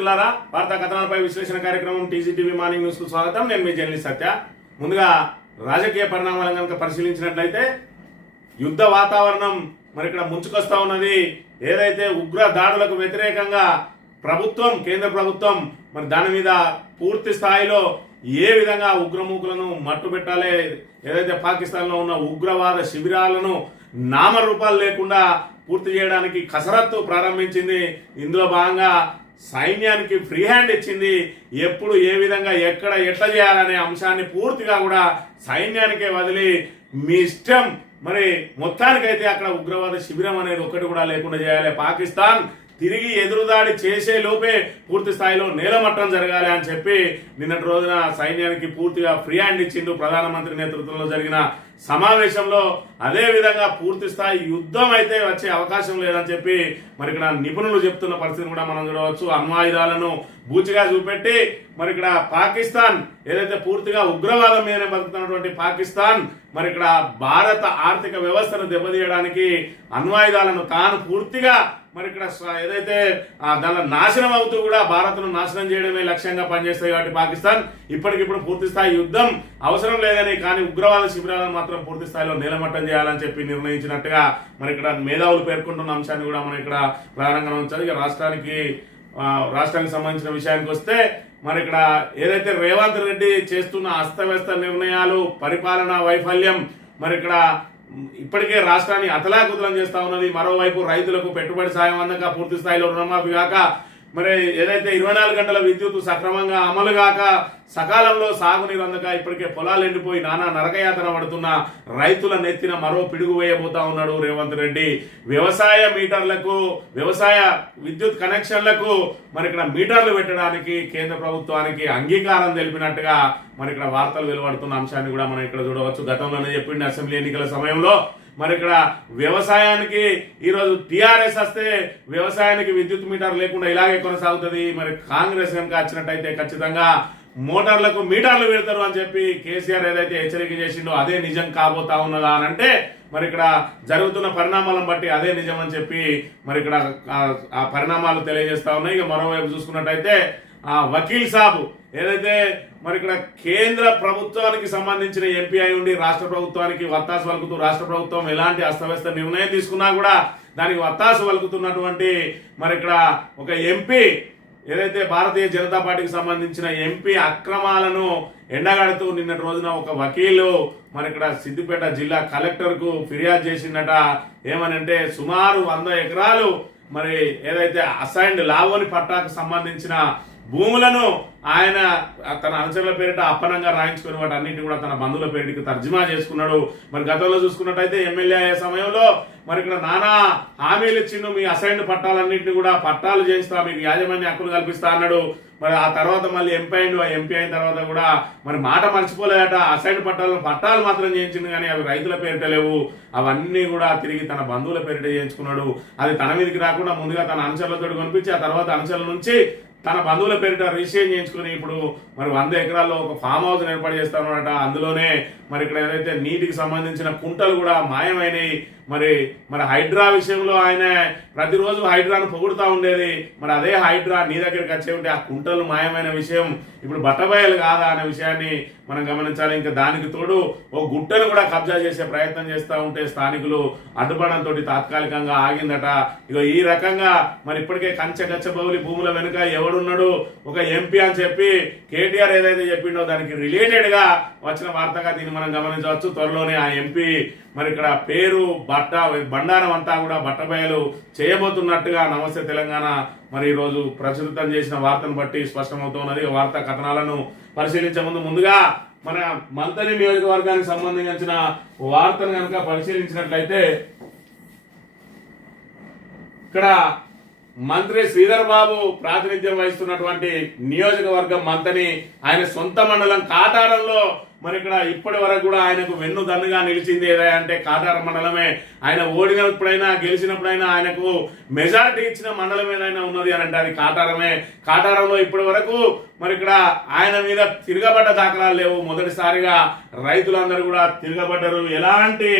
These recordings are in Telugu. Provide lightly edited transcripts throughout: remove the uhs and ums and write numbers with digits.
మిత్రులారా, వార్తా కథనాలపై విశ్లేషణ కార్యక్రమం టీజీటీవీ మార్నింగ్ న్యూస్ కు స్వాగతం. నేను మీ జర్నలిస్ట్ సత్య. ముందుగా రాజకీయ పరిణామాలను కనుక పరిశీలించినట్లయితే యుద్ధ వాతావరణం మరి ఇక్కడ ముంచుకొస్తా ఉన్నది. ఏదైతే ఉగ్ర దాడులకు వ్యతిరేకంగా ప్రభుత్వం, కేంద్ర ప్రభుత్వం మరి దాని మీద పూర్తి స్థాయిలో ఏ విధంగా ఉగ్రమూకులను మట్టుబెట్టాలి, ఏదైతే పాకిస్తాన్ లో ఉన్న ఉగ్రవాద శిబిరాలను నామరూపాలు లేకుండా పూర్తి చేయడానికి కసరత్తు ప్రారంభించింది. ఇందులో భాగంగా సైన్యానికి ఫ్రీ హ్యాండ్ ఇచ్చింది. ఎప్పుడు ఏ విధంగా ఎక్కడ ఎట్లా చేయాలనే అంశాన్ని పూర్తిగా కూడా సైన్యానికే వదిలి మీ ఇష్టం, మరి మొత్తానికైతే అక్కడ ఉగ్రవాద శిబిరం అనేది ఒకటి కూడా లేకుండా చేయాలి. పాకిస్తాన్ తిరిగి ఎదురుదాడి చేసే లోపే పూర్తి స్థాయిలో నేలమట్టం జరగాలి అని చెప్పి నిన్నటి రోజున సైన్యానికి పూర్తిగా ఫ్రీ హ్యాండ్ ఇచ్చిండు ప్రధానమంత్రి నేతృత్వంలో జరిగిన సమావేశంలో. అదే విధంగా పూర్తి స్థాయి యుద్ధం అయితే వచ్చే అవకాశం లేదని చెప్పి మరి ఇక్కడ నిపుణులు చెప్తున్న పరిస్థితిని కూడా మనం చూడవచ్చు. అణ్వాయుధాలను బూచిగా చూపెట్టి మరి ఇక్కడ పాకిస్తాన్ ఏదైతే పూర్తిగా ఉగ్రవాదం మీదనే బతుకుతున్నటువంటి పాకిస్తాన్ మరి ఇక్కడ భారత ఆర్థిక వ్యవస్థను దెబ్బతీయడానికి అణ్వాయుధాలను తాను పూర్తిగా మరి ఇక్కడ ఏదైతే దాని నాశనం అవుతూ కూడా భారత్ను నాశనం చేయడమే లక్ష్యంగా పనిచేస్తాయి. కాబట్టి పాకిస్తాన్ ఇప్పటికిప్పుడు పూర్తి స్థాయి యుద్ధం అవసరం లేదని, కానీ ఉగ్రవాద శిబిరాలను మాత్రం పూర్తి స్థాయిలో నేలమట్టం చేయాలని చెప్పి నిర్ణయించినట్టుగా మరి ఇక్కడ మేధావులు పేర్కొంటున్న అంశాన్ని కూడా మనం ఇక్కడ ప్రధానంగా ఉంచాలి. ఇక రాష్ట్రానికి సంబంధించిన విషయానికి వస్తే మరి ఇక్కడ ఏదైతే రేవంత్ రెడ్డి చేస్తున్న అస్తవ్యస్త నిర్ణయాలు, పరిపాలనా వైఫల్యం మరి ఇక్కడ ఇప్పటికే రాష్ట్రాన్ని అతలాకుతలం చేస్తా ఉన్నది. మరోవైపు రైతులకు పెట్టుబడి సాయం అందక, పూర్తి స్థాయిలో రుణమాఫీ కాక, మరి ఏదైతే 24 గంటల విద్యుత్ సక్రమంగా అమలు కాక, సకాలంలో సాగునీరు అందక ఇప్పటికే పొలాలు ఎండిపోయి నానా నరకయాతన పడుతున్న రైతుల నెత్తిన మరో పిడుగు వేయబోతా ఉన్నాడు రేవంత్ రెడ్డి. వ్యవసాయ మీటర్లకు, వ్యవసాయ విద్యుత్ కనెక్షన్లకు మరి ఇక్కడ మీటర్లు పెట్టడానికి కేంద్ర ప్రభుత్వానికి అంగీకారం తెలిపినట్టుగా మరి ఇక్కడ వార్తలు వెలువడుతున్న అంశాన్ని కూడా మనం ఇక్కడ చూడవచ్చు. గతంలోనే చెప్పింది అసెంబ్లీ ఎన్నికల సమయంలో మరి ఇక్కడ వ్యవసాయానికి ఈరోజు టీఆర్ఎస్ వస్తే వ్యవసాయానికి విద్యుత్ మీటర్ లేకుండా ఇలాగే కొనసాగుతుంది. మరి కాంగ్రెస్ కనుక వచ్చినట్టయితే ఖచ్చితంగా మోటార్లకు మీటర్లు పెడతారు అని చెప్పి కేసీఆర్ ఏదైతే హెచ్చరిక చేసిండో అదే నిజం కాబోతా ఉన్నదా అని అంటే మరి ఇక్కడ జరుగుతున్న పరిణామాలను బట్టి అదే నిజం అని చెప్పి మరి ఇక్కడ ఆ పరిణామాలు తెలియజేస్తా ఉన్నాయి. ఇక మరోవైపు చూసుకున్నట్టయితే వకీల్ సాబ్ ఏదైతే మరి ఇక్కడ కేంద్ర ప్రభుత్వానికి సంబంధించిన ఎంపీ అయి ఉండి రాష్ట్ర ప్రభుత్వానికి వత్తాసు వలుకుతూ, రాష్ట్ర ప్రభుత్వం ఎలాంటి అస్తవ్యస్త నిర్ణయం తీసుకున్నా కూడా దానికి వత్తాసు వలుకుతున్నటువంటి మరి ఇక్కడ ఒక ఎంపీ, ఏదైతే భారతీయ జనతా పార్టీకి సంబంధించిన ఎంపీ అక్రమాలను ఎండగడుతూ నిన్నటి రోజున ఒక వకీలు మరి ఇక్కడ సిద్దిపేట జిల్లా కలెక్టర్ కు ఫిర్యాదు చేసిందట. ఏమనంటే సుమారు 100 ఎకరాలు మరి ఏదైతే అసైన్డ్ లావోని పట్టాకు సంబంధించిన భూములను ఆయన తన అనుచరుల పేరిట అప్పనంగా రాయించుకుని వాటి అన్నింటినీ కూడా తన బంధువుల పేరుకి తర్జుమా చేసుకున్నాడు. మరి గతంలో చూసుకున్నట్టయితే ఎమ్మెల్యే అయ్యే సమయంలో మరి ఇక్కడ నానా హామీలు ఇచ్చిండు. మీ అసైన్డ్ పట్టాలన్నింటినీ కూడా పట్టాలు చేయిస్తా, మీకు యాజమాన్య హక్కులు కల్పిస్తా అన్నాడు. మరి ఆ తర్వాత మళ్ళీ ఎంపీ అయిన తర్వాత కూడా మరి మాట మర్చిపోలేదట. అసైన్డ్ పట్టాలు మాత్రం చేయించింది, కానీ అవి రైతుల పేరిట లేవు. అవన్నీ కూడా తిరిగి తన బంధువుల పేరిట చేయించుకున్నాడు. అది తన మీదకి రాకుండా ముందుగా తన అనుచరులతో కొనిపించి ఆ తర్వాత అనుచరుల నుంచి తన బంధువుల పేరిట రిజిస్ట్రేషన్ చేయించుకుని ఇప్పుడు మరి 100 ఎకరాల్లో ఒక ఫామ్ హౌస్ ఏర్పాటు చేస్తానట. అందులోనే మరి ఇక్కడ ఏదైతే నీటికి సంబంధించిన కుంటలు కూడా మాయమైనవి. మరి హైడ్రా విషయంలో ఆయన ప్రతిరోజు హైడ్రాను పొగుడుతూ ఉండేది. మరి అదే హైడ్రా నీ దగ్గరికి వచ్చే ఉంటే ఆ కుంటలు మాయమైన విషయం ఇప్పుడు బట్టబయలు కాదా అనే విషయాన్ని మనం గమనించాలి. ఇంకా దానికి తోడు ఓ గుట్టను కూడా కబ్జా చేసే ప్రయత్నం చేస్తూ ఉంటే స్థానికులు అడ్డుపడంతో తాత్కాలికంగా ఆగిందట. ఇక ఈ రకంగా మరి ఇప్పటికే గచ్చబౌలి భూముల వెనుక ఎవడున్నాడు, ఒక ఎంపీ అని చెప్పి కేటీఆర్ ఏదైతే చెప్పిండో దానికి రిలేటెడ్ గా వచ్చిన వార్తగా దీన్ని మనం గమనించవచ్చు. త్వరలోనే ఆ ఎంపీ మరి ఇక్కడ పేరు బండారం అంతా కూడా బట్టబయలు చేయబోతున్నట్టుగా నమస్తే తెలంగాణ మరి ఈ రోజు ప్రచురితం చేసిన వార్తను బట్టి స్పష్టమవుతున్నది. వార్తా కథనాలను పరిశీలించే ముందుగా మన మంతని నియోజకవర్గానికి సంబంధించిన వార్తను కనుక పరిశీలించినట్లయితే ఇక్కడ మంత్రి శ్రీధర్ బాబు ప్రాతినిధ్యం వహిస్తున్నటువంటి నియోజకవర్గం మంతని, ఆయన సొంత మండలం కాటారంలో మరి ఇక్కడ ఇప్పటి వరకు కూడా ఆయనకు వెన్ను దన్నుగా నిలిచింది ఏదైనా అంటే కాటారం మండలమే. ఆయన ఓడినప్పుడైనా గెలిచినప్పుడైనా ఆయనకు మెజారిటీ ఇచ్చిన మండలం ఏదైనా ఉన్నది అని అంటే అది కాటారమే. కాటారంలో ఇప్పటి వరకు మరి ఇక్కడ ఆయన మీద తిరగబడ్డ దాఖలాలు లేవు. మొదటిసారిగా రైతులందరూ కూడా తిరగబడ్డారు. ఎలాంటి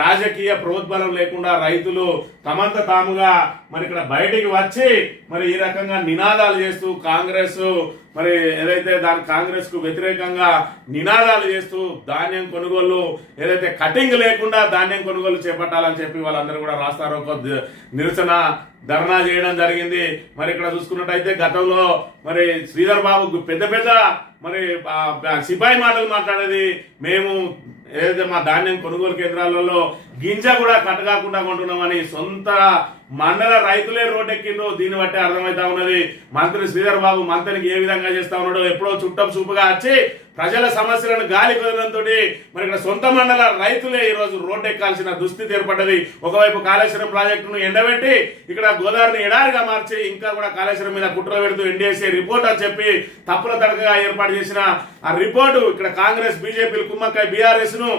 రాజకీయ ప్రోద్బలం లేకుండా రైతులు తమంత తాముగా మరి ఇక్కడ బయటికి వచ్చి మరి ఈ రకంగా నినాదాలు చేస్తూ కాంగ్రెస్ మరి ఏదైతే దాని కాంగ్రెస్ కు వ్యతిరేకంగా నినాదాలు చేస్తూ ధాన్యం కొనుగోలు ఏదైతే కటింగ్ లేకుండా ధాన్యం కొనుగోలు చేపట్టాలని చెప్పి వాళ్ళందరూ కూడా రాస్తారు ఒక నిరసన ధర్నా చేయడం జరిగింది. మరి ఇక్కడ చూసుకున్నట్టయితే గతంలో మరి శ్రీధర్ బాబు పెద్ద పెద్ద మరి సిపాయి మాటలు మాట్లాడేది, మేము ఏదైతే మా ధాన్యం కొనుగోలు కేంద్రాలలో గింజ కూడా కట్టకాకుండా కొంటున్నామని సొంత మండల రైతులే రోడ్డెక్కిండ్రు. దీన్ని బట్టి అర్థమవుతా ఉన్నది మంత్రి శ్రీధర్ బాబు మంత్రికి ఏ విధంగా చేస్తా ఉన్నాడో. ఎప్పుడో చుట్టం చూపుగా వచ్చి ప్రజల సమస్యలను గాలి కుదరడంతో మరి ఇక్కడ సొంత మండల రైతులే ఈ రోజు రోడ్డెక్కాల్సిన దుస్థితి ఏర్పడ్డది. ఒకవైపు కాళేశ్వరం ప్రాజెక్టును ఎండబెట్టి ఇక్కడ గోదావరిని ఎడారిగా మార్చి ఇంకా కూడా కాళేశ్వరం మీద కుట్ర పెడుతూ ఎన్డీఎస్ఏ రిపోర్ట్ అని చెప్పి తప్పుల తడకగా ఏర్పాటు చేసిన ఆ రిపోర్టు ఇక్కడ కాంగ్రెస్ బీజేపీలు కుమ్మక్కై బీఆర్ఎస్ ను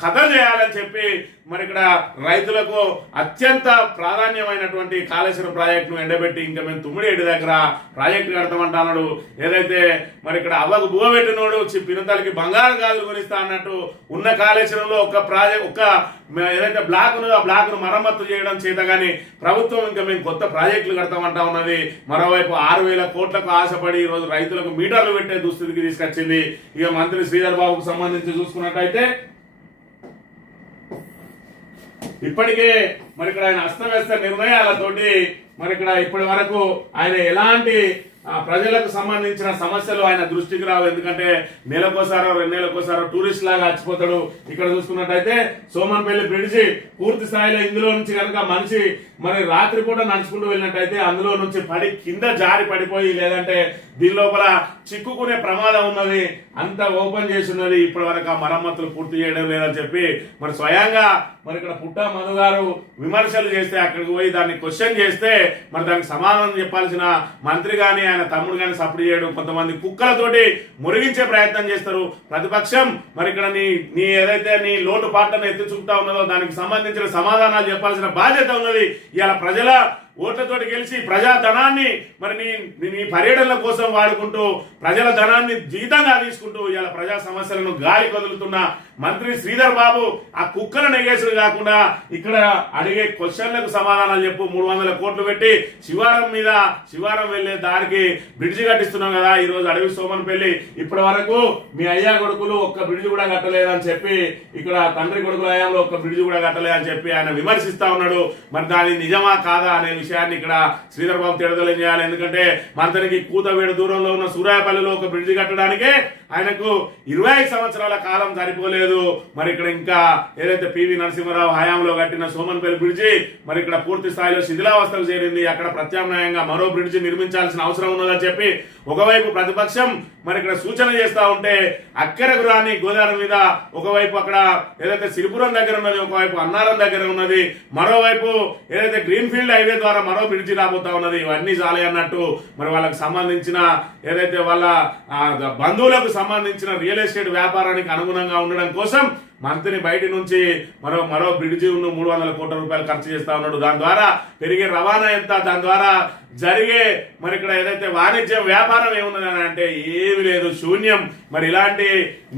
కథ చేయాలని చెప్పి మరి ఇక్కడ రైతులకు అత్యంత ప్రాధాన్యమైనటువంటి కాళేశ్వరం ప్రాజెక్టును ఎండబెట్టి ఇంకా మేము తుమ్మిడి దగ్గర ప్రాజెక్టు కడతామంటా అన్నాడు. ఏదైతే మరి ఇక్కడ అవ్వకు బువ పెట్టినోడు పినతలకి బంగారు గాజులు కొనిస్తా అన్నట్టు ఉన్న కాళేశ్వరంలో ఒక ప్రాజెక్ట్ ఒక ఏదైతే బ్లాక్ ఉన్నదో ఆ బ్లాక్ ను మరమ్మత్తు చేయడం చేత గానీ ప్రభుత్వం ఇంకా మేము కొత్త ప్రాజెక్టులు కడతామంటా ఉన్నది. మరోవైపు 6,000 కోట్లకు ఆశపడి ఈ రోజు రైతులకు మీటర్లు పెట్టే దుస్థితికి తీసుకొచ్చింది. ఇక మంత్రి శ్రీధర్ బాబుకు సంబంధించి చూసుకున్నట్టయితే ఇప్పటికే మరి ఇక్కడ ఆయన అస్తవ్యస్త నిర్ణయాలతోటి మరి ఇక్కడ ఇప్పటి వరకు ఆయన ఎలాంటి ప్రజలకు సంబంధించిన సమస్యలు ఆయన దృష్టికి రావు. ఎందుకంటే నెలకోసారో 2 నెలలకోసారో టూరిస్ట్ లాగా వచ్చిపోతాడు. ఇక్కడ చూసుకున్నట్టయితే సోమన్పల్లి బ్రిడ్జి పూర్తి స్థాయిలో ఇందులో నుంచి కనుక మనిషి మరి రాత్రిపూట నడుచుకుంటూ వెళ్ళినట్టయితే అందులో నుంచి పడి కింద జారి పడిపోయి లేదంటే దీని లోపల చిక్కుకునే ప్రమాదం ఉన్నది. అంత ఓపెన్ చేసి ఉన్నది. ఇప్పటి వరకు ఆ మరమ్మతులు పూర్తి చేయడం లేదని చెప్పి మరి స్వయంగా మరి ఇక్కడ పుట్టా మధు గారు విమర్శలు చేస్తే అక్కడికి పోయి దాన్ని క్వశ్చన్ చేస్తే మరి దానికి సమాధానం చెప్పాల్సిన మంత్రి గాని ఆయన తమ్ముడు గాని సపోర్ట్ చేయడం, కొంతమంది కుక్కలతోటి మురిగించే ప్రయత్నం చేస్తారు. ప్రతిపక్షం మరి ఇక్కడ నీ ఏదైతే నీ లోటు పాటను ఎత్తి చూపుతా ఉన్నదో దానికి సంబంధించిన సమాధానాలు చెప్పాల్సిన బాధ్యత ఉన్నది. ఇవాళ ప్రజల ఓట్లతోటి గెలిచి ప్రజా ధనాన్ని మరి నీ పర్యటనల కోసం వాడుకుంటూ ప్రజల ధనాన్ని జీతంగా తీసుకుంటూ ఇవాళ ప్రజా సమస్యలను గాలి కదులుతున్న మంత్రి శ్రీధర్ బాబు ఆ కుక్కల నెగేసుడు కాకుండా ఇక్కడ అడిగే క్వశ్చన్లకు సమాధానాలు చెప్పు. 300 కోట్లు పెట్టి శివారం వెళ్లే దానికి బ్రిడ్జి కట్టిస్తున్నాం కదా. ఈ రోజు అడవి సోమన్పల్లి ఇప్పటి వరకు మీ అయ్యా కొడుకులు ఒక్క బ్రిడ్జి కూడా కట్టలేదని చెప్పి ఇక్కడ తండ్రి కొడుకుల హయాంలో ఒక్క బ్రిడ్జి కూడా కట్టలేదని చెప్పి ఆయన విమర్శిస్తా ఉన్నాడు. మరి దాని నిజమా కాదా అనే విషయాన్ని ఇక్కడ శ్రీధర్ బాబు తేడదలం చేయాలి. ఎందుకంటే మంత్రికి కూతవేడు దూరంలో ఉన్న సూరాయపల్లిలో ఒక బ్రిడ్జి కట్టడానికే ఆయనకు 25 సంవత్సరాల కాలం సరిపోలేదు. మరి ఇక్కడ ఇంకా ఏదైతే పివి నరసింహారావు హయాంలో కట్టిన సోమన్పల్లి బ్రిడ్జి మరి ఇక్కడ పూర్తి స్థాయిలో శిథిలావస్థకు చేరింది. అక్కడ ప్రత్యామ్నాయంగా మరో బ్రిడ్జి నిర్మించాల్సిన అవసరం ఉన్నదని చెప్పి ఒకవైపు ప్రతిపక్షం మరి ఇక్కడ సూచన చేస్తా ఉంటే అక్కరకు రాని గోదావరి మీద ఒకవైపు అక్కడ ఏదైతే సిరిపురం దగ్గర ఉన్నది, ఒకవైపు అన్నారం దగ్గర ఉన్నది, మరోవైపు ఏదైతే గ్రీన్ ఫీల్డ్ హైవే ద్వారా మరో బ్రిడ్జి రాబోతా ఉన్నది. ఇవన్నీ చాలే అన్నట్టు మరి వాళ్ళకి సంబంధించిన ఏదైతే వాళ్ళ బంధువులకు సంబంధించిన రియల్ ఎస్టేట్ వ్యాపారానికి అనుగుణంగా ఉండడం కోసం మంత్రిని బయట నుంచి మరో బ్రిడ్జి 300 కోట్ల రూపాయలు ఖర్చు చేస్తా ఉన్నాడు. దాని ద్వారా పెరిగే రవాణా ఎంత, దాని ద్వారా జరిగే మరి ఇక్కడ ఏదైతే వాణిజ్యం వ్యాపారం ఏమున్నదని అంటే ఏమి లేదు, శూన్యం. మరి ఇలాంటి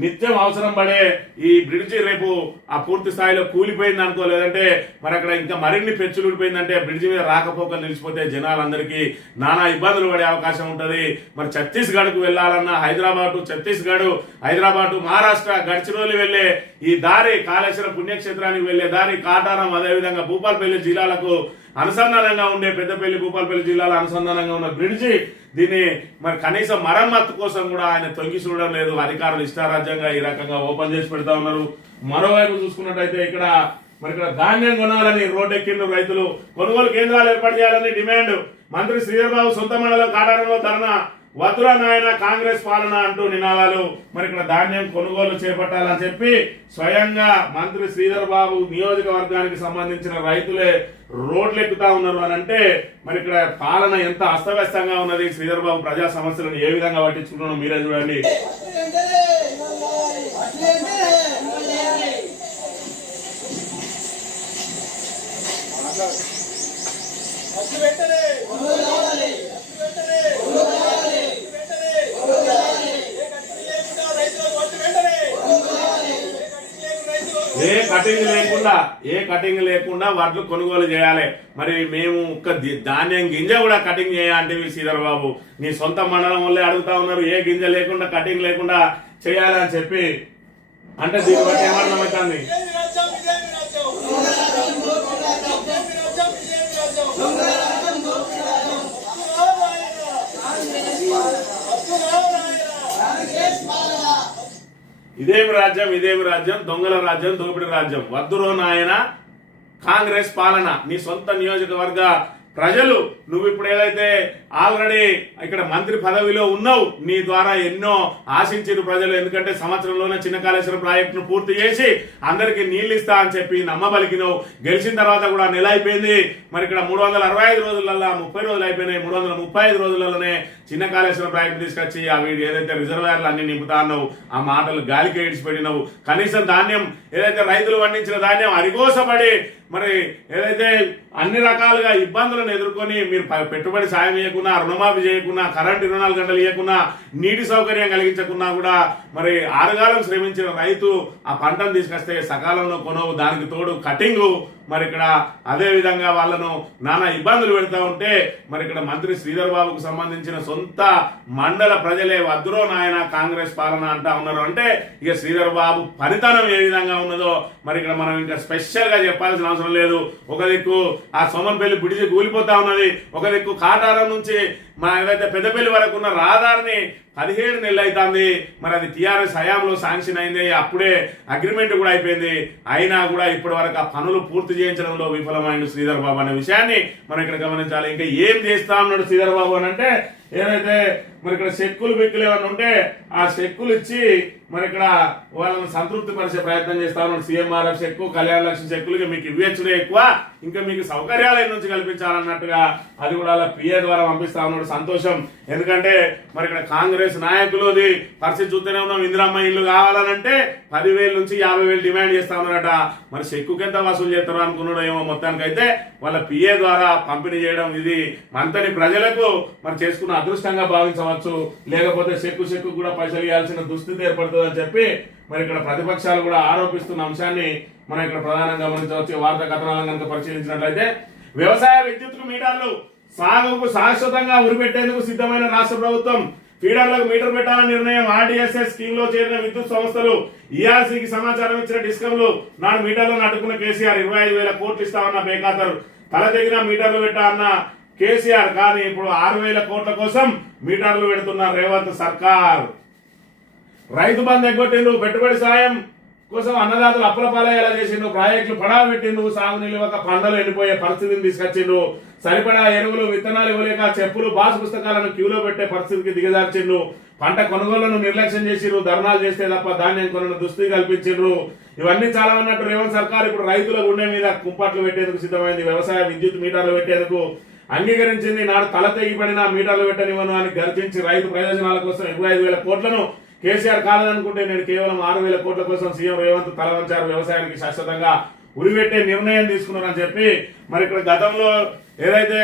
నిత్యం అవసరం పడే ఈ బ్రిడ్జి రేపు ఆ పూర్తి స్థాయిలో కూలిపోయింది అనుకో, లేదంటే మరి అక్కడ ఇంకా మరిన్ని పెచ్చులు ఊడిపోయిందంటే బ్రిడ్జి మీద రాకపోకలు నిలిచిపోతే జనాలందరికీ నానా ఇబ్బందులు పడే అవకాశం ఉంటది. మరి ఛత్తీస్గఢ్ కు వెళ్లాలన్నా హైదరాబాద్ ఛత్తీస్గఢ్, హైదరాబాద్ మహారాష్ట్ర గడ్చిరోలి వెళ్లే ఈ దారి, కాళేశ్వరం పుణ్యక్షేత్రానికి వెళ్లే దారి, కాటారం అదేవిధంగా భూపాలపల్లి జిల్లాలకు అనుసంధానంగా ఉండే పెద్దపల్లి భూపాలపల్లి జిల్లాలో అనుసంధానంగా ఉన్న బ్రిడ్జి దీన్ని మరి కనీసం మరమ్మత్తు కోసం కూడా ఆయన తొంగి చూడడం లేదు. అధికారులు ఇష్టారాజ్యంగా ఈ రకంగా ఓపెన్ చేసి పెడతా ఉన్నారు. మరోవైపు చూసుకున్నట్టయితే ఇక్కడ ధాన్యం కొనాలని రోడ్డెక్కిండ్రు రైతులు. కొనుగోలు కేంద్రాలు ఏర్పాటు చేయాలని డిమాండ్. మంత్రి శ్రీధర్ బాబు సొంత మండలం కాటారంలో ధర్నా. వద్దురా నాయన కాంగ్రెస్ పాలన అంటూ నినాదాలు. మరి ఇక్కడ ధాన్యం కొనుగోలు చేపట్టాలని చెప్పి స్వయంగా మంత్రి శ్రీధర్ బాబు నియోజకవర్గానికి సంబంధించిన రైతులే రోడ్లు ఎక్కుతా ఉన్నారు అని అంటే మరి ఇక్కడ పాలన ఎంత అస్తవ్యస్తంగా ఉన్నది. శ్రీధర్ బాబు ప్రజా సమస్యలను ఏ విధంగా పట్టించుకుంటున్నారో మీరే చూడండి. ఏ కటింగ్ లేకుండా వడ్లు కొనుగోలు చేయాలి. మరి మేము ఒక్క ధాన్యం గింజ కూడా కటింగ్ చేయాలంటే శ్రీధర్ బాబు నీ సొంత మండలం వల్లే అడుగుతా ఉన్నారు, ఏ గింజ లేకుండా కటింగ్ లేకుండా చేయాలని చెప్పి. అంటే దీన్ని బట్టి ఏమర్థమవుతుంది? ఇదేమి రాజ్యం, దొంగల రాజ్యం, దోపిడీ రాజ్యం. వద్దురో నాయన కాంగ్రెస్ పాలన. నీ సొంత నియోజకవర్గ ప్రజలు నువ్వు ఇప్పుడు ఏదైతే ఆల్రెడీ ఇక్కడ మంత్రి పదవిలో ఉన్నావు, నీ ద్వారా ఎన్నో ఆశించిన ప్రజలు. ఎందుకంటే సంవత్సరంలోనే చిన్న కాళేశ్వరం ప్రాజెక్టును పూర్తి చేసి అందరికి నీళ్లు ఇస్తా అని చెప్పి నమ్మబలికినావు. గెలిచిన తర్వాత కూడా నెల అయిపోయింది. మరి ఇక్కడ 365 రోజులలో 30 రోజులు అయిపోయినాయి. 335 రోజులలోనే చిన్న కాళేశ్వరం ప్రాజెక్టు తీసుకొచ్చి ఆ వీడు ఏదైతే రిజర్వాయర్లు అన్ని నింపుతా అన్నావు, ఆ మాటలు గాలికి ఏడ్చిపెట్టినావు. కనీసం ధాన్యం ఏదైతే రైతులు పండించిన ధాన్యం అరిగోసపడి మరి ఏదైతే అన్ని రకాలుగా ఇబ్బందులను ఎదుర్కొని మీరు పెట్టుబడి సాయం చేయకున్నా, రుణమాఫీ చేయకున్నా, కరెంట్ 24 గంటలు ఇవ్వకున్నా, నీటి సౌకర్యం కలిగించకున్నా కూడా మరి ఆరుగాలం శ్రమించిన రైతు ఆ పంటను తీసుకొస్తే సకాలంలో కొనవు, దానికి తోడు కటింగు. మరి ఇక్కడ అదే విధంగా వాళ్ళను నానా ఇబ్బందులు పెడతా ఉంటే మరి ఇక్కడ మంత్రి శ్రీధర్ బాబుకు సంబంధించిన సొంత మండల ప్రజలే వద్దురో నాయన కాంగ్రెస్ పాలన అంటా ఉన్నారు. అంటే ఇక శ్రీధర్ బాబు పనితనం ఏ విధంగా ఉన్నదో మరి ఇక్కడ మనం ఇంకా స్పెషల్ గా చెప్పాల్సిన అవసరం లేదు. ఒక దిక్కు ఆ సోమన్పల్లి బిడిచి కూలిపోతా ఉన్నది, ఒక దిక్కు కాటారం నుంచి మా ఏదైతే పెద్దపల్లి వరకు ఉన్న రహదారిని 17 నెలలు అవుతుంది. మరి అది టీఆర్ఎస్ హయాంలో శాంక్షన్ అయింది, అప్పుడే అగ్రిమెంట్ కూడా అయిపోయింది. అయినా కూడా ఇప్పటి వరకు ఆ పనులు పూర్తి చేయించడంలో విఫలమైన శ్రీధర్ బాబు అనే విషయాన్ని మనం ఇక్కడ గమనించాలి. ఇంకా ఏం చేస్తా ఉన్నాడు శ్రీధర్ బాబు అని అంటే ఏదైతే మరి ఇక్కడ చెక్కులు బిక్కులు ఏమన్నా ఉంటే ఆ చెక్కులు ఇచ్చి మరి ఇక్కడ వాళ్ళని సంతృప్తి పరిచే ప్రయత్నం చేస్తా ఉన్నాడు. సీఎంఆర్ఎఫ్ చెక్కు, కళ్యాణ లక్ష్మి చెక్కులు మీకు ఇవ్వచ్చుడే ఎక్కువ, ఇంకా మీకు సౌకర్యాల నుంచి కల్పించాలన్నట్టుగా అది కూడా అలా పిఏ ద్వారా పంపిస్తా ఉన్నాడు. సంతోషం. ఎందుకంటే మరి ఇక్కడ కాంగ్రెస్ నాయకులది పరిస్థితి చూస్తూనే ఉన్నాం. ఇందిరమ్మ ఇల్లు కావాలనంటే 10,000 నుంచి 50,000 డిమాండ్ చేస్తా ఉన్నారట. మరి చెక్కుకి ఎంత వసూలు చేస్తారో అనుకున్నాడో ఏమో. మొత్తానికైతే వాళ్ళ పిఏ ద్వారా పంపిణీ చేయడం ఇది మంతని ప్రజలకు మరి చేసుకున్న అదృష్టంగా భావించవచ్చు. లేకపోతే చెక్కు కూడా పైసలు ఇవ్వాల్సిన దుస్థితి ఏర్పడుతుంది అని చెప్పి మరి ఇక్కడ ప్రతిపక్షాలు కూడా ఆరోపిస్తున్న అంశాన్ని మనం ఇక్కడ ప్రధానంగా గమనించవచ్చు. వార్తా కథనాలను కనుక పరిశీలించినట్లయితే వ్యవసాయ విద్యుత్ మీటర్లు సాగుకు శాశ్వతంగా ఉరిపెట్టేందుకు సిద్ధమైన రాష్ట్ర ప్రభుత్వం. ఫీడర్లకు మీటర్ పెట్టాలని నిర్ణయం. ఆర్డీఎస్ఎస్ స్కీమ్ లో చేరిన విద్యుత్ సంస్థలు ఈఆర్సీకి సమాచారం ఇచ్చిన డిస్కంలు నాడు మీటర్లను అడ్డుకున్న కేసీఆర్ 25,000 కోట్లు ఇస్తామన్న బేఖాతరు. తల తెగిన మీటర్లు పెట్టా అన్న కేసీఆర్, కానీ ఇప్పుడు 6,000 కోట్ల కోసం మీటర్లు పెడుతున్న రేవంత్ సర్కార్. రైతు బంధు ఎగ్గొట్టిండ్రు, పెట్టుబడి సాయం కోసం అన్నదాతలు అప్పుల పాలయ్యేలా చేసిండ్రు, ప్రాజెక్టులు పడావ పెట్టిండ్రు, సాగునీళ్ళు ఒక పంటలు ఎండిపోయే పరిస్థితిని తీసుకొచ్చిండ్రు, సరిపడా ఎరువులు విత్తనాలు ఇవ్వలేక చెప్పులు బాస్ పుస్తకాలను క్యూలో పెట్టే పరిస్థితికి దిగజార్చిండ్రు, పంట కొనుగోళ్లను నిర్లక్ష్యం చేసిండ్రు, ధర్నాలు చేస్తే తప్ప ధాన్యం కొనను దుస్థితి కల్పించిండ్రు. ఇవన్నీ చాలా ఉన్నట్టు రేవంత్ సర్కార్ ఇప్పుడు రైతుల గుండె మీద కుంపట్లు పెట్టేందుకు సిద్ధమైంది. వ్యవసాయ విద్యుత్ మీటర్లు పెట్టేందుకు అంగీకరించింది. నాడు తల తెగిపడిన మీటర్లు పెట్టనివ్వను అని గర్జించి రైతు ప్రయోజనాల కోసం 25,000 కోట్లను కేసీఆర్ కాలేదనుకుంటే నేను కేవలం 6,000 కోట్ల కోసం సీఎం రేవంత్ తల వంచారు. వ్యవసాయానికి శాశ్వతంగా ఉరిపెట్టే నిర్ణయం తీసుకున్నారని చెప్పి మరి ఇక్కడ గతంలో ఏదైతే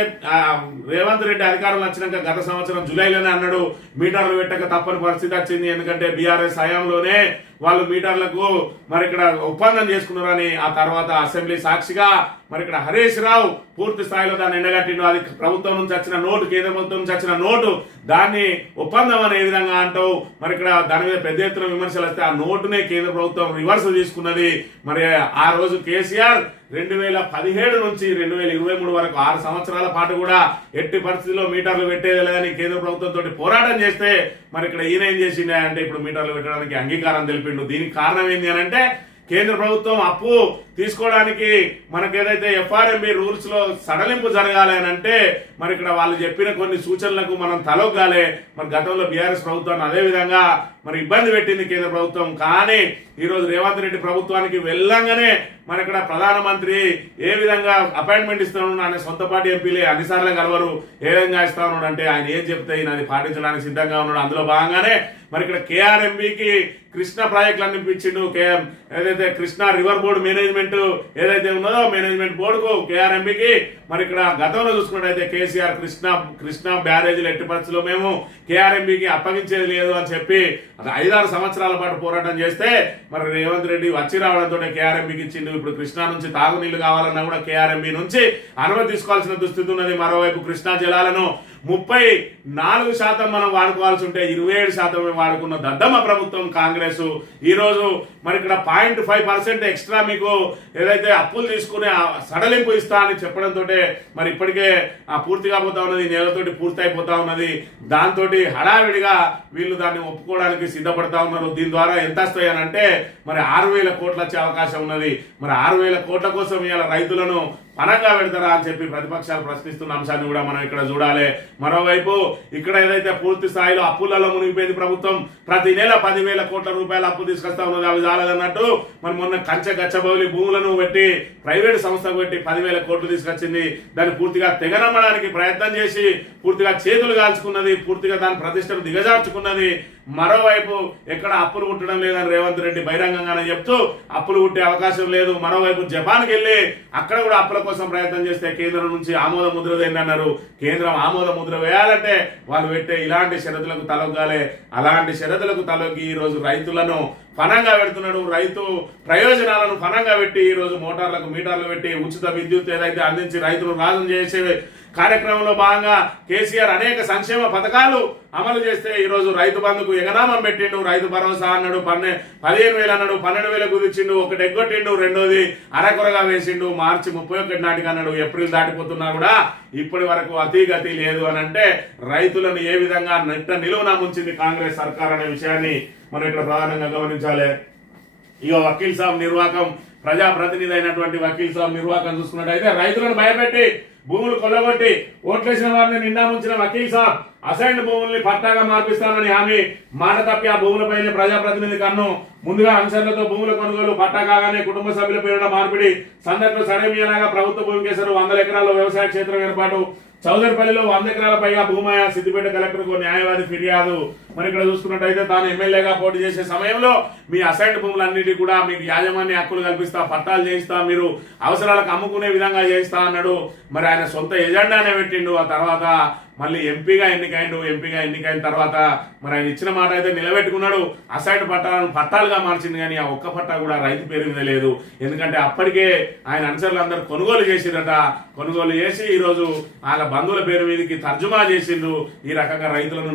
రేవంత్ రెడ్డి అధికారంలో వచ్చినాక గత సంవత్సరం జూలైలోనే అన్నాడు మీటర్లు పెట్టక తప్పని పరిస్థితి వచ్చింది. ఎందుకంటే బీఆర్ఎస్ హయాంలోనే వాళ్ళు మీటర్లకు మరి ఇక్కడ ఒప్పందం చేసుకున్నారని. ఆ తర్వాత అసెంబ్లీ సాక్షిగా మరి ఇక్కడ హరీష్ రావు పూర్తి స్థాయిలో దాన్ని ఎండగట్టిండు. అది ప్రభుత్వం నుంచి వచ్చిన నోటు, కేంద్ర ప్రభుత్వం నుంచి వచ్చిన నోటు, దాన్ని ఒప్పందం అనే విధంగా అంటావు. మరి ఇక్కడ దాని మీద పెద్ద ఎత్తున విమర్శలు వస్తే ఆ నోటునే కేంద్ర ప్రభుత్వం రివర్స్ తీసుకున్నది. మరి ఆ రోజు కేసీఆర్ 2017 నుంచి 2023 వరకు 6 సంవత్సరాల పాటు కూడా ఎట్టి పరిస్థితుల్లో మీటర్లు పెట్టేది లేదని కేంద్ర ప్రభుత్వంతో పోరాటం చేస్తే మరి ఇక్కడ ఈయన ఏం చేసిండే అంటే ఇప్పుడు మీటర్లు పెట్టడానికి అంగీకారం తెలిపిండు. దీనికి కారణం ఏంటి అని అంటే కేంద్ర ప్రభుత్వం అప్పు తీసుకోవడానికి మనకు ఏదైతే ఎఫ్ఆర్ఎంబి రూల్స్ లో సడలింపు జరగాలి అని అంటే మరి ఇక్కడ వాళ్ళు చెప్పిన కొన్ని సూచనలకు మనం తలొగ్గాలి. మరి గతంలో బీఆర్ఎస్ ప్రభుత్వాన్ని అదే విధంగా మరి ఇబ్బంది పెట్టింది కేంద్ర ప్రభుత్వం. కానీ ఈ రోజు రేవంత్ రెడ్డి ప్రభుత్వానికి వెళ్ళంగానే మన ఇక్కడ ప్రధానమంత్రి ఏ విధంగా అపాయింట్మెంట్ ఇస్తా ఉన్నాడు, ఆయన సొంత పార్టీ ఎంపీలే అన్నిసార్లు కలవరు, ఏ విధంగా ఇస్తా ఉన్నాడు అంటే ఆయన ఏం చెప్తే ఈయన అది పాటించడానికి సిద్ధంగా ఉన్నాడు. అందులో భాగంగానే మరి ఇక్కడ కేఆర్ఎంబికి కృష్ణా ప్రాజెక్టులు అనిపించిండు. ఏదైతే కృష్ణా రివర్ బోర్డు మేనేజ్మెంట్ ఏదైతే ఉన్నదో మేనేజ్మెంట్ బోర్డుకు కేఆర్ఎంబికి మరి ఇక్కడ గతంలో చూసుకున్నట్టయితే కేసీఆర్ కృష్ణా బ్యారేజీలు ఎట్టి పరిస్థితుల్లో మేము కేఆర్ఎంబికి అప్పగించేది లేదు అని చెప్పి అది 5-6 సంవత్సరాల పాటు పోరాటం చేస్తే మరి రేవంత్ రెడ్డి వచ్చి రావడంతో కేఆర్ఎంబీకి ఇచ్చిండు. ఇప్పుడు కృష్ణా నుంచి తాగునీళ్లు కావాలన్నా కూడా కేఆర్ఎంబీ నుంచి అనుమతి తీసుకోవాల్సిన దుస్థితి ఉన్నది. మరోవైపు కృష్ణా జలాలను 34% మనం వాడుకోవాల్సి ఉంటే 27% వాడుకున్న దద్దమ్మ ప్రభుత్వం కాంగ్రెస్ ఈ రోజు మరి ఇక్కడ 0.5% ఎక్స్ట్రా మీకు ఏదైతే అప్పులు తీసుకునే సడలింపు ఇస్తా అని చెప్పడంతో మరి ఇప్పటికే పూర్తిగా పోతా ఉన్నది, నేలతోటి పూర్తి అయిపోతా ఉన్నది. దాంతో హడావిడిగా వీళ్ళు దాన్ని ఒప్పుకోవడానికి సిద్ధపడతా ఉన్నారు. దీని ద్వారా ఎంత వస్తాయి అని అంటే మరి 6,000 కోట్లు వచ్చే అవకాశం ఉన్నది. మరి 6,000 కోట్ల కోసం ఇవాళ రైతులను పనంగా పెడతారా అని చెప్పి ప్రతిపక్షాలు ప్రశ్నిస్తున్న అంశాన్ని కూడా మనం ఇక్కడ చూడాలి. మరోవైపు ఇక్కడ ఏదైతే పూర్తి స్థాయిలో అప్పులలో మునిగిపోయింది ప్రభుత్వం, ప్రతి నెల 10,000 కోట్ల రూపాయల అప్పు తీసుకొస్తా ఉన్నది. అవి చాలదన్నట్టు మరి మొన్న గచ్చబౌలి భూములను పెట్టి ప్రైవేట్ సంస్థకు పెట్టి 10,000 కోట్లు తీసుకొచ్చింది. దాన్ని పూర్తిగా తెగనమ్మడానికి ప్రయత్నం చేసి పూర్తిగా చేతులు కాల్చుకున్నది, పూర్తిగా దాని ప్రతిష్టను దిగజార్చుకున్నది. మరోవైపు ఎక్కడ అప్పులు పుట్టడం లేదని రేవంత్ రెడ్డి బహిరంగంగానే చెప్తూ అప్పులు పుట్టే అవకాశం లేదు. మరోవైపు జపాన్కి వెళ్ళి అక్కడ కూడా అప్పుల కోసం ప్రయత్నం చేస్తే కేంద్రం నుంచి ఆమోద ముద్ర అన్నారు. కేంద్రం ఆమోద ముద్ర వేయాలంటే వాళ్ళు పెట్టే ఇలాంటి షరతులకు తలొగ్గాలి. అలాంటి షరతులకు తలొగ్గి ఈ రోజు రైతులను పనంగా పెడుతున్నాడు. రైతు ప్రయోజనాలను పనంగా పెట్టి ఈ రోజు మోటార్లకు మీటర్లు పెట్టి ఉచిత విద్యుత్ ఏదైతే అందించి రైతులు రాజం చేసే కార్యక్రమంలో భాగంగా కేసీఆర్ అనేక సంక్షేమ పథకాలు అమలు చేస్తే ఈ రోజు రైతు బంధుకు ఎగనామం పెట్టిండు. రైతు భరోసా అన్నాడు, 15,000 అన్నాడు, 12,000 కుదిర్చిండు, ఒకటి ఎగ్గొట్టిండు, రెండోది అరకొరగా వేసిండు. మార్చి 31 నాటికి అన్నాడు. ఏప్రిల్ దాటిపోతున్నా కూడా ఇప్పటి వరకు అతిగతి లేదు అని అంటే రైతులను ఏ విధంగా నెట్ట నిలువునా ముంచింది కాంగ్రెస్ సర్కార్ అనే విషయాన్ని మనం ఇక్కడ ప్రధానంగా గమనించాలి. ఇక వకీల్ సాబ్ నిర్వాహకం, ప్రజాప్రతినిధి అయినటువంటి వకీల్ సాబ్ నిర్వాహకం చూసుకున్నట్టయితే రైతులను భయపెట్టి భూములు కొల్లగొట్టి ఓట్లేసిన వారిని నిండా ముంచిన వకీల్ సాబ్ అసైన్డ్ భూముల్ని పట్టాగా మార్పిస్తామని హామీ మాట తప్పి ఆ భూములపైన ప్రజాప్రతినిధి కన్ను ముందుగా అనుసరణతో భూముల కొనుగోలు పట్టా కాగానే కుటుంబ సభ్యుల పేరున మార్పిడి సందర్భంలో సడమియలాగా ప్రభుత్వ భూమి కేసరు 100 ఎకరాల వ్యవసాయ క్షేత్రం ఏర్పాటు చౌదరిపల్లిలో 100 ఎకరాల పైగా భూమాయ సిద్దిపేట కలెక్టర్కు న్యాయవాది ఫిర్యాదు. మరి ఇక్కడ చూసుకున్నట్టయితే తాను ఎమ్మెల్యేగా పోటీ చేసే సమయంలో మీ అసైన్డ్ భూములన్నిటి కూడా మీకు యాజమాన్య హక్కులు కల్పిస్తా, పట్టాలు చేయిస్తా, మీరు అవసరాలకు అమ్ముకునే విధంగా చేయిస్తా అన్నాడు. మరి ఆయన సొంత ఎజెండానే పెట్టిండు. ఆ తర్వాత మళ్ళీ ఎంపీగా ఎన్నికైన తర్వాత మరి ఆయన ఇచ్చిన మాట అయితే నిలబెట్టుకున్నాడు. అసైన్డ్ పట్టాలుగా మార్చింది, కానీ ఆ ఒక్క పట్టా కూడా రైతు పేరు మీద లేదు. ఎందుకంటే అప్పటికే ఆయన అనుచరులు అందరూ కొనుగోలు చేసిందట. కొనుగోలు చేసి ఈరోజు వాళ్ళ బంధువుల పేరు మీదకి తర్జుమా చేసిండు. ఈ రకంగా రైతులను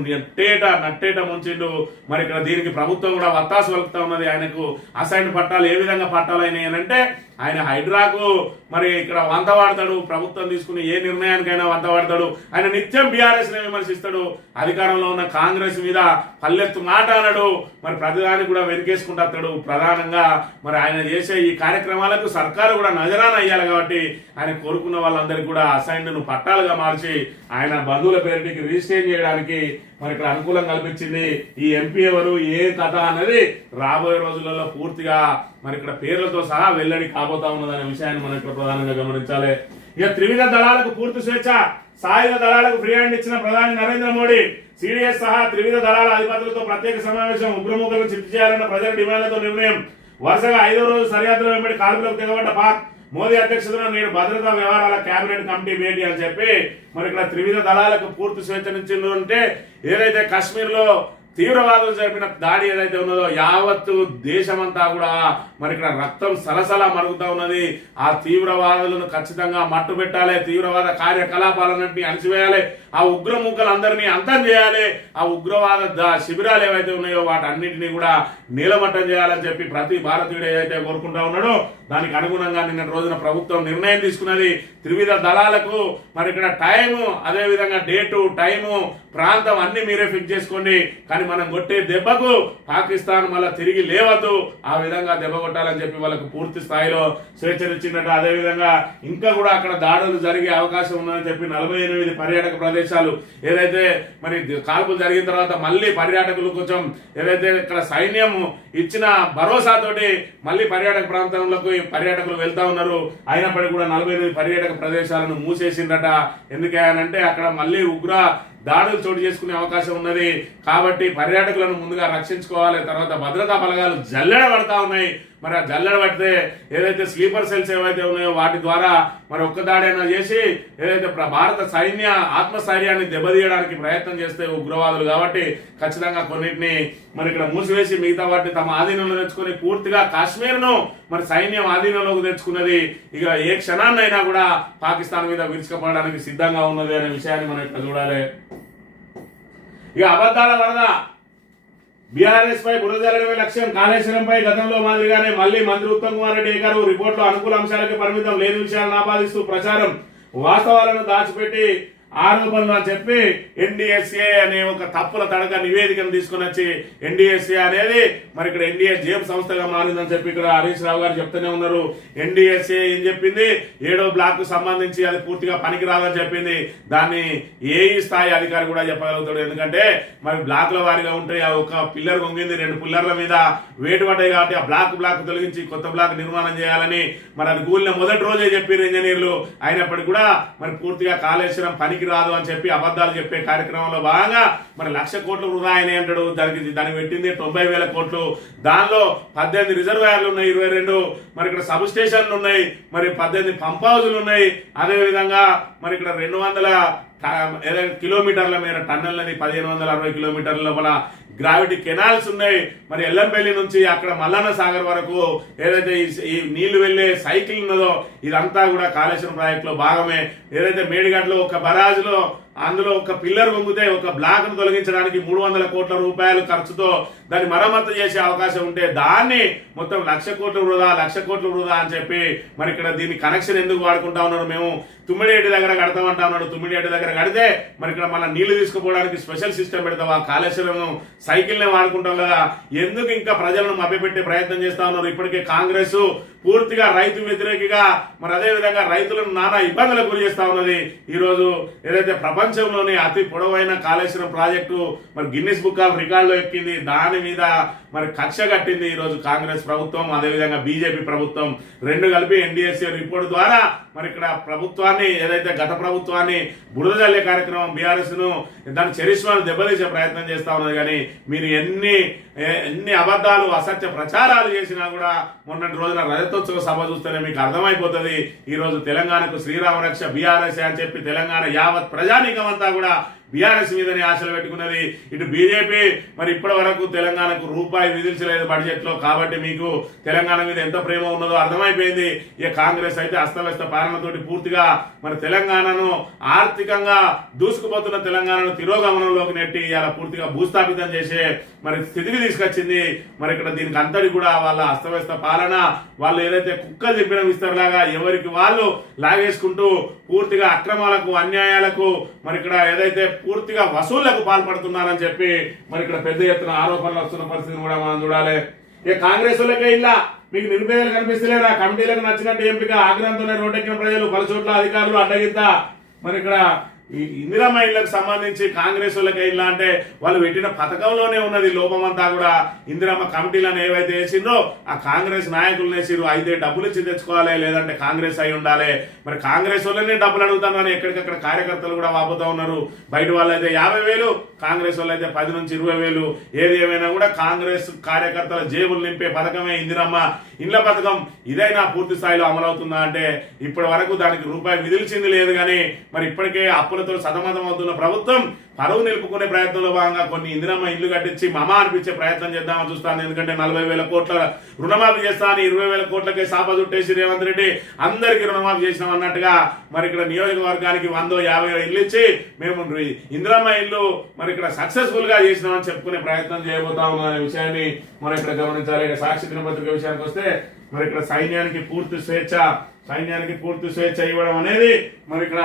నట్టేట ముంచిండు. మరి ఇక్కడ దీనికి ప్రభుత్వం కూడా వత్తాసు వలుకుతా ఉన్నది. ఆయనకు అసైన్డ్ పట్టాలు ఏ విధంగా పట్టాలు అయినాయి అని అంటే ఆయన హైడ్రాకు మరి ఇక్కడ వంత వాడతాడు. ప్రభుత్వం తీసుకుని ఏ నిర్ణయానికైనా వంత వాడతాడు. ఆయన నిత్యం బీఆర్ఎస్ ని విమర్శిస్తాడు. అధికారంలో ఉన్న కాంగ్రెస్ మీద పల్లెత్తు మాట అనడు. మరి ప్రతిదానికి కూడా వెనుకేసుకుంటాడు. ప్రధానంగా మరి ఆయన చేసే ఈ కార్యక్రమాలకు సర్కారు కూడా నజరాన అయ్యాలి. కాబట్టి ఆయన కోరుకున్న వాళ్ళందరికీ కూడా అసైన్డ్ పట్టాలుగా మార్చి ఆయన బంధువుల పేరుకి రిజిస్ట్రేషన్ చేయడానికి మరి ఇక్కడ అనుకూలం కల్పించింది. ఈ ఎంపీ ఎవరు, ఏ కథ అనేది రాబోయే రోజులలో పూర్తిగా మరి ఇక్కడ పేర్లతో సహా వెల్లడి కాబోతా ఉన్నదనే విషయాన్ని మనం ఇక్కడ ప్రధానంగా గమనించాలి. ఇక త్రివిధ దళాలకు పూర్తి స్వేచ్ఛ, సాయుధ దళాలకు ఫ్రీ హ్యాండ్ ఇచ్చిన ప్రధాని నరేంద్ర మోడీ. సిడిఎస్ సహా త్రివిధ దళాల అధిపతులతో ప్రత్యేక సమావేశం, ఉగ్రముఖులను చిత్తు చేయాలన్న ప్రజల డిమాండ్లతో నిర్ణయం. వరుసగా 5వ రోజు సరిహద్దుల వెంబడి కాల్పులకు తెగబడ్డ పాక్. మోదీ అధ్యక్షతన నేడు భద్రతా వ్యవహారాల కేబినెట్ కమిటీ భేటీ అని చెప్పి మరి ఇక్కడ త్రివిధ దళాలకు పూర్తి స్వేచ్ఛనిచ్చిండు. అంటే ఏదైతే కాశ్మీర్ లో తీవ్రవాదులు జరిపిన దాడి ఏదైతే ఉన్నదో యావత్తు దేశమంతా కూడా మరి ఇక్కడ రక్తం సలసలా మరుగుతా ఉన్నది. ఆ తీవ్రవాదులను ఖచ్చితంగా మట్టు పెట్టాలి, తీవ్రవాద కార్యకలాపాలన్నింటినీ అణిచివేయాలి, ఆ ఉగ్రముఖలందరినీ అంతం చేయాలి, ఆ ఉగ్రవాద శిబిరాలు ఏవైతే ఉన్నాయో వాటన్నింటినీ కూడా నీలమట్టం చేయాలని చెప్పి ప్రతి భారతీయుడు ఏదైతే కోరుకుంటా ఉన్నాడో దానికి అనుగుణంగా నిన్న రోజున ప్రభుత్వం నిర్ణయం తీసుకున్నది. త్రివిధ దళాలకు మరి ఇక్కడ టైము, అదేవిధంగా డేటు, టైము, ప్రాంతం అన్ని మీరే ఫిక్స్ చేసుకోండి. కానీ మనం కొట్టే దెబ్బకు పాకిస్తాన్ మళ్ళీ తిరిగి లేవద్దు, ఆ విధంగా దెబ్బ కొట్టాలని చెప్పి వాళ్ళకు పూర్తి స్థాయిలో స్వేచ్ఛనిచ్చిందట. అదేవిధంగా ఇంకా కూడా అక్కడ దాడులు జరిగే అవకాశం ఉందని చెప్పి 48 పర్యాటక ప్రదేశాలు ఏదైతే మరి కాల్పులు జరిగిన తర్వాత మళ్ళీ పర్యాటకులు కొంచెం ఏదైతే ఇక్కడ సైన్యం ఇచ్చిన భరోసాతోటి మళ్ళీ పర్యాటక ప్రాంతంలోకి పర్యాటకులు వెళ్తా ఉన్నారు. అయినప్పటికీ కూడా 48 పర్యాటక ప్రదేశాలను మూసేసిందట. ఎందుకంటే అక్కడ మళ్ళీ ఉగ్ర దాడులు చోటు చేసుకునే అవకాశం ఉన్నది. కాబట్టి పర్యాటకులను ముందుగా రక్షించుకోవాలి. తర్వాత భద్రతా బలగాలు జల్లెడ పడతా ఉన్నాయి. మరి ఆ జల్లెడ పడితే ఏదైతే స్లీపర్ సెల్స్ ఏవైతే ఉన్నాయో వాటి ద్వారా మరి ఒక్క దాడైనా చేసి ఏదైతే భారత సైన్య ఆత్మస్థైర్యాన్ని దెబ్బతీయడానికి ప్రయత్నం చేస్తే ఉగ్రవాదులు కాబట్టి ఖచ్చితంగా కొన్నిటిని మరి ఇక్కడ మూసివేసి మిగతా వాటిని తమ ఆధీనంలో తెచ్చుకొని పూర్తిగా కాశ్మీర్ను మరి సైన్యం ఆధీనంలోకి తెచ్చుకున్నది ఇక ఏ క్షణాన్నైనా కూడా పాకిస్తాన్ మీద విరుచుకుపడడానికి సిద్ధంగా ఉన్నది అనే విషయాన్ని మనం ఇక్కడ చూడాలి. ఇక అబద్ధాల వరద బీఆర్ఎస్ పై బురద జల్లడమే లక్ష్యం. కాళేశ్వరంపై గతంలో మాదిరిగానే మళ్లీ మంత్రి ఉత్తమ్ కుమార్ రెడ్డి గారు రిపోర్టులో అనుకూల అంశాలకు పరిమితం, లేని విషయాలను ఆపాదిస్తూ ప్రచారం, వాస్తవాలను దాచిపెట్టి ఆరోపణలు అని చెప్పి ఎన్డీఎస్ఏ అనే ఒక తప్పుల తడక నివేదికను తీసుకుని వచ్చి ఎన్డీఎస్ఏ అనేది మరి ఇక్కడ ఎన్డీఏ జేబు సంస్థగా మారిందని చెప్పి ఇక్కడ హరీష్ రావు గారు చెప్తూనే ఉన్నారు. ఎన్డీఎస్ఏ ఏం చెప్పింది, 7వ బ్లాక్ కు సంబంధించి అది పూర్తిగా పనికి రాదని చెప్పింది. దాన్ని ఏఈ స్థాయి అధికారి కూడా చెప్పగలుగుతాడు. ఎందుకంటే మరి బ్లాక్ల వారిగా ఉంటాయి, ఒక పిల్లర్ కొంగింది, 2 పిల్లర్ల మీద వేటు పడ్డాయి కాబట్టి ఆ బ్లాక్ తొలగించి కొత్త బ్లాక్ నిర్మాణం చేయాలని మరి అది కూలిన మొదటి రోజే చెప్పారు ఇంజనీర్లు. అయినప్పటికీ కూడా మరి పూర్తిగా కాళేశ్వరం పనికి రాదు అని చెప్పి అబద్ధాలు చెప్పే కార్యక్రమంలో భాగంగా మరి 1,00,000 కోట్లు వృధా అయినాయి అంటాడు. దానికి పెట్టింది 90,000 కోట్లు. దానిలో 18 రిజర్వాయర్లు ఉన్నాయి, 22 మరి ఇక్కడ సబ్ స్టేషన్లు ఉన్నాయి, మరి 18 పంప్ హౌజులు ఉన్నాయి. అదేవిధంగా మరి ఇక్కడ 200 కిలోమీటర్ల మేర టన్నెల్ అని 1560 కిలోమీటర్ల లోపల గ్రావిటీ కెనాల్స్ ఉన్నాయి. మరి ఎల్లంపల్లి నుంచి అక్కడ మల్లన్న సాగర్ వరకు ఏదైతే ఈ నీళ్లు వెళ్లే సైకిల్ ఉన్నదో ఇదంతా కూడా కాళేశ్వరం ప్రాజెక్ట్ లో భాగమే. ఏదైతే మేడిగడ్డలో ఒక బరాజులో అందులో ఒక పిల్లర్ వంగితే ఒక బ్లాక్ ను తొలగించడానికి 300 కోట్ల రూపాయలు ఖర్చుతో దాన్ని మరమ్మతు చేసే అవకాశం ఉంటే దాన్ని మొత్తం 1,00,000 కోట్లు వృధా అని చెప్పి మరి ఇక్కడ దీని కనెక్షన్ ఎందుకు వాడుకుంటా ఉన్నారు, మేము తుమ్మిడియేటి దగ్గర కడతామంటా ఉన్నాడు. తుమ్మిడియేటి దగ్గర కడితే మరి ఇక్కడ మన నీళ్లు తీసుకుపోవడానికి స్పెషల్ సిస్టమ్ పెడతావా, కాళేశ్వరం సైకిల్ నే వాడుకుంటాం కదా, ఎందుకు ఇంకా ప్రజలను మభ్యపెట్టే ప్రయత్నం చేస్తా ఉన్నారు. ఇప్పటికే కాంగ్రెస్ పూర్తిగా రైతు వ్యతిరేకిగా మరి అదే విధంగా రైతులను నానా ఇబ్బందులకు గురి చేస్తా ఉన్నది. ఈ రోజు ఏదైతే ప్రపంచంలోనే అతి పొడవైన కాళేశ్వరం ప్రాజెక్టు మరి గిన్నిస్ బుక్ ఆఫ్ రికార్డులో ఎక్కింది, దాని మీద మరి కక్ష కట్టింది ఈ రోజు కాంగ్రెస్ ప్రభుత్వం, అదేవిధంగా బీజేపీ ప్రభుత్వం రెండు కలిపి ఎన్డీఎస్ఏ రిపోర్ట్ ద్వారా మరి ఇక్కడ ప్రభుత్వాన్ని ఏదైతే గత ప్రభుత్వాన్ని బురద జల్లే కార్యక్రమం బీఆర్ఎస్ ను దాని చరిష్మాను దెబ్బతీసే ప్రయత్నం చేస్తా ఉన్నది. కానీ మీరు ఎన్ని అబద్ధాలు అసత్య ప్రచారాలు చేసినా కూడా మొన్నటి రోజున రజతోత్సవ సభ చూస్తేనే మీకు అర్థమైపోతుంది. ఈ రోజు తెలంగాణకు శ్రీరామ రక్ష బీఆర్ఎస్ అని చెప్పి తెలంగాణ యావత్ ప్రజానీకం అంతా కూడా బీఆర్ఎస్ మీదనే ఆశలు పెట్టుకున్నది. ఇటు బీజేపీ మరి ఇప్పటి వరకు తెలంగాణకు రూపాయి విధించలేదు బడ్జెట్ లో, కాబట్టి మీకు తెలంగాణ మీద ఎంత ప్రేమ ఉన్నదో అర్థమైపోయింది. ఇక కాంగ్రెస్ అయితే అస్తవ్యస్త పాలనతోటి పూర్తిగా మరి తెలంగాణను ఆర్థికంగా దూసుకుపోతున్న తెలంగాణను తిరోగమనంలోకి నెట్టి ఇలా పూర్తిగా భూస్థాపితం చేసే మరి స్థితికి తీసుకొచ్చింది. మరి ఇక్కడ దీనికి అంతటి కూడా వాళ్ళ అస్తవ్యస్త పాలన, వాళ్ళు ఏదైతే కుక్కలు చెప్పిన విస్తరలాగా ఎవరికి వాళ్ళు లాగేసుకుంటూ పూర్తిగా అక్రమాలకు అన్యాయాలకు మరి ఇక్కడ ఏదైతే పూర్తిగా వసూళ్లకు పాల్పడుతున్నారని చెప్పి మరి ఇక్కడ పెద్ద ఎత్తున ఆరోపణలు వస్తున్న పరిస్థితిని కూడా మనం చూడాలి. ఇక కాంగ్రెస్ వాళ్ళకే ఇలా మీకు నిరుపేదలు కనిపిస్తలేరా, కమిటీలకు నచ్చినట్టు ఎంపిక, ఆగ్రహంతోనే రోడ్డెక్కిన ప్రజలు, పలుచోట్ల అధికారులు అడ్డగిద్ద. మరి ఇక్కడ ఈ ఇందిరమ్మ ఇళ్లకు సంబంధించి కాంగ్రెస్ వాళ్ళకి ఇల్లా అంటే వాళ్ళు పెట్టిన పథకంలోనే ఉన్నది లోపమంతా కూడా. ఇందిరమ్మ కమిటీలను ఏవైతే వేసిందో ఆ కాంగ్రెస్ నాయకులు వేసిరు, అయితే డబ్బులు ఇచ్చి తెచ్చుకోవాలి, లేదంటే కాంగ్రెస్ అయి ఉండాలి. మరి కాంగ్రెస్ వాళ్ళనే డబ్బులు అడుగుతానని ఎక్కడికక్కడ కార్యకర్తలు కూడా వాపోతా ఉన్నారు. బయట వాళ్ళు అయితే 50,000, కాంగ్రెస్ వాళ్ళు అయితే 10 నుంచి 20,000. ఏది ఏమైనా కూడా కాంగ్రెస్ కార్యకర్తల జేబులు నింపే పథకమే ఇందిరమ్మ ఇండ్ల పథకం. ఇదైనా పూర్తి స్థాయిలో అమలవుతుందా అంటే ఇప్పటి వరకు దానికి రూపాయి విధిల్చింది లేదు. కానీ మరి ఇప్పటికే అప్పులతో సతమతం అవుతున్న ప్రభుత్వం పరువు నిలుపుకునే ప్రయత్నంలో భాగంగా కొన్ని ఇందిరమ్మ ఇల్లు కట్టించి మమా అనిపించే ప్రయత్నం చేద్దామని చూస్తాను. ఎందుకంటే 40,000 కోట్ల రుణమాఫీ చేస్తాను, 20,000 కోట్లకే సాప చుట్టేసి రేవంత్ రెడ్డి అందరికీ రుణమాఫీ చేసినాం అన్నట్టుగా మరి ఇక్కడ నియోజకవర్గానికి 100-50 ఇల్లు ఇచ్చి మేము ఇందిరమ్మ ఇల్లు మరి ఇక్కడ సక్సెస్ఫుల్ గా చేసినామని చెప్పుకునే ప్రయత్నం చేయబోతా ఉన్నాం అనే విషయాన్ని మనం ఇక్కడ గమనించాలి. ఇక సాక్షి దినపత్రిక విషయానికి వస్తే మరి ఇక్కడ సైన్యానికి పూర్తి స్వేచ్ఛ ఇవ్వడం అనేది మరి ఇక్కడ